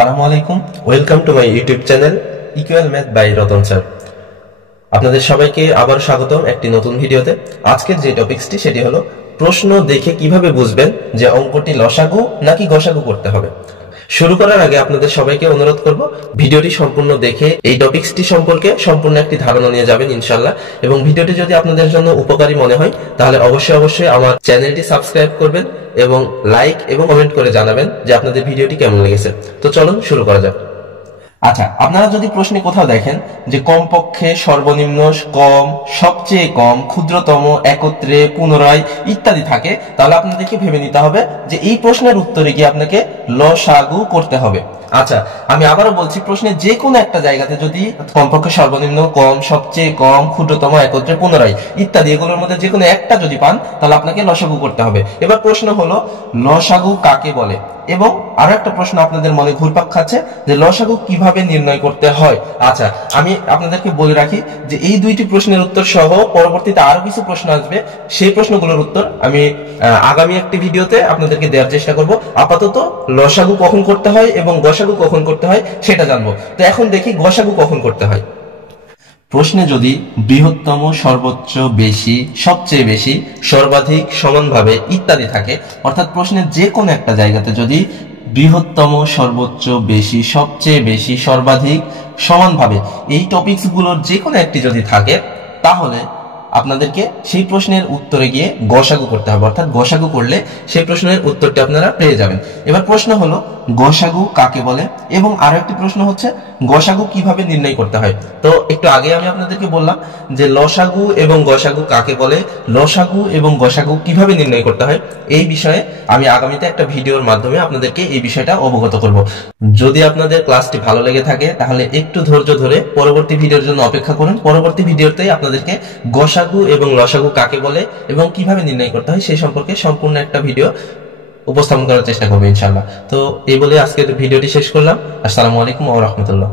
আসসালামু আলাইকুম, welcome to my YouTube channel equal math by Ratan sir. আপনাদের সবাইকে আবার স্বাগতম একটি নতুন ভিডিওতে। আজকের যে টপিকসটি সেটি হলো প্রশ্ন দেখে কিভাবে বুঝবেন যে অঙ্কটি লসাগু নাকি গসাগু করতে হবে। শুরু করার আগে আপনাদের সবাইকে অনুরোধ করব ভিডিওটি সম্পূর্ণ দেখে এই টপিকসটি সম্পর্কে সম্পূর্ণ একটি ধারণা নিয়ে যাবেন ইনশাআল্লাহ। এবং ভিডিওটি যদি আপনাদের জন্য উপকারী মনে হয় তাহলে অবশ্যই আমার চ্যানেলটি সাবস্ক্রাইব করবেন এবং লাইক এবং কমেন্ট করে জানাবেন যে আপনাদের ভিডিওটি কেমন লেগেছে। তো চলুন শুরু করা যাক। আচ্ছা, আপনারা যদি প্রশ্নে কোথাও দেখেন যে কমপক্ষে, সর্বনিম্ন, কম, সবচেয়ে কম, ক্ষুদ্রতম, একত্রে, পুনরায় ইত্যাদি থাকে, তাহলে আপনাদেরকে ভেবে নিতে হবে যে এই প্রশ্নের উত্তরে গিয়ে আপনাকে লসাগু করতে হবে। আচ্ছা, আমি আবারও বলছি, প্রশ্নের যে কোনো একটা জায়গাতে যদি কমপক্ষে, সর্বনিম্ন, কম, সবচেয়ে কম, ক্ষুদ্রতম, একত্রে, পুনরায় ইত্যাদি এগুলোর মধ্যে যে কোনো একটা যদি পান তাহলে আপনাকে লসাগু করতে হবে। এবার প্রশ্ন হলো লসাগু কাকে বলে, এবং আরো একটা প্রশ্ন আপনাদের মনে ঘুরপাক খাচ্ছে যে লসাগু কিভাবে নির্ণয় করতে হয়। আচ্ছা, আমি আপনাদেরকে বলে রাখি যে এই দুইটি প্রশ্নের উত্তর সহ পরবর্তীতে আরো কিছু প্রশ্ন আসবে, সেই প্রশ্নগুলোর উত্তর আমি আগামী একটি ভিডিওতে আপনাদেরকে দেওয়ার চেষ্টা করব। আপাতত লসাগু কখন করতে হয় এবং গসাগু কখন করতে হয় সেটা জানবো। তো এখন দেখি গসাগু কখন করতে হয়। প্রশ্নে যদি বৃহত্তম, সর্বোচ্চ, বেশি, সবচেয়ে বেশি, সর্বাধিক, সমানভাবে ইত্যাদি থাকে, অর্থাৎ প্রশ্নের যে কোনো একটা জায়গাতে যদি বৃহত্তম, সর্বোচ্চ, বেশি, সবচেয়ে বেশি, সর্বাধিক, সমানভাবে এই টপিকস গুলোর যে কোনো একটি যদি থাকে তাহলে আপনাদেরকে সেই প্রশ্নের উত্তরে গিয়ে গসাগু করতে হবে, অর্থাৎ গসাগু করলে সেই প্রশ্নের উত্তরটি আপনারা পেয়ে যাবেন। এবার প্রশ্ন হলো গসাগু কাকে বলে, এবং আরো একটি প্রশ্ন হচ্ছে গসাগু কিভাবে নির্ণয় করতে হয়। তো একটু আগে আমি আপনাদেরকে বললাম যে লসাগু এবং গসাগু কাকে বলে, লসাগু এবং গসাগু কিভাবে নির্ণয় করতে হয়, এই বিষয়ে আমি আগামীতে একটা ভিডিওর মাধ্যমে আপনাদেরকে এই বিষয়টা অবগত করব। যদি আপনাদের ক্লাসটি ভালো লেগে থাকে তাহলে একটু ধৈর্য ধরে পরবর্তী ভিডিওর জন্য অপেক্ষা করুন। পরবর্তী ভিডিওতে আপনাদেরকে গসাগু এবং লসাগু কাকে বলে এবং কিভাবে নির্ণয় করতে হয় সেই সম্পর্কে সম্পূর্ণ একটা ভিডিও উপস্থাপন করার চেষ্টা করবো ইনশাআল্লাহ। তো এই বলে আজকের ভিডিওটি শেষ করলাম। আসসালামু আলাইকুম ওয়া রাহমাতুল্লাহ।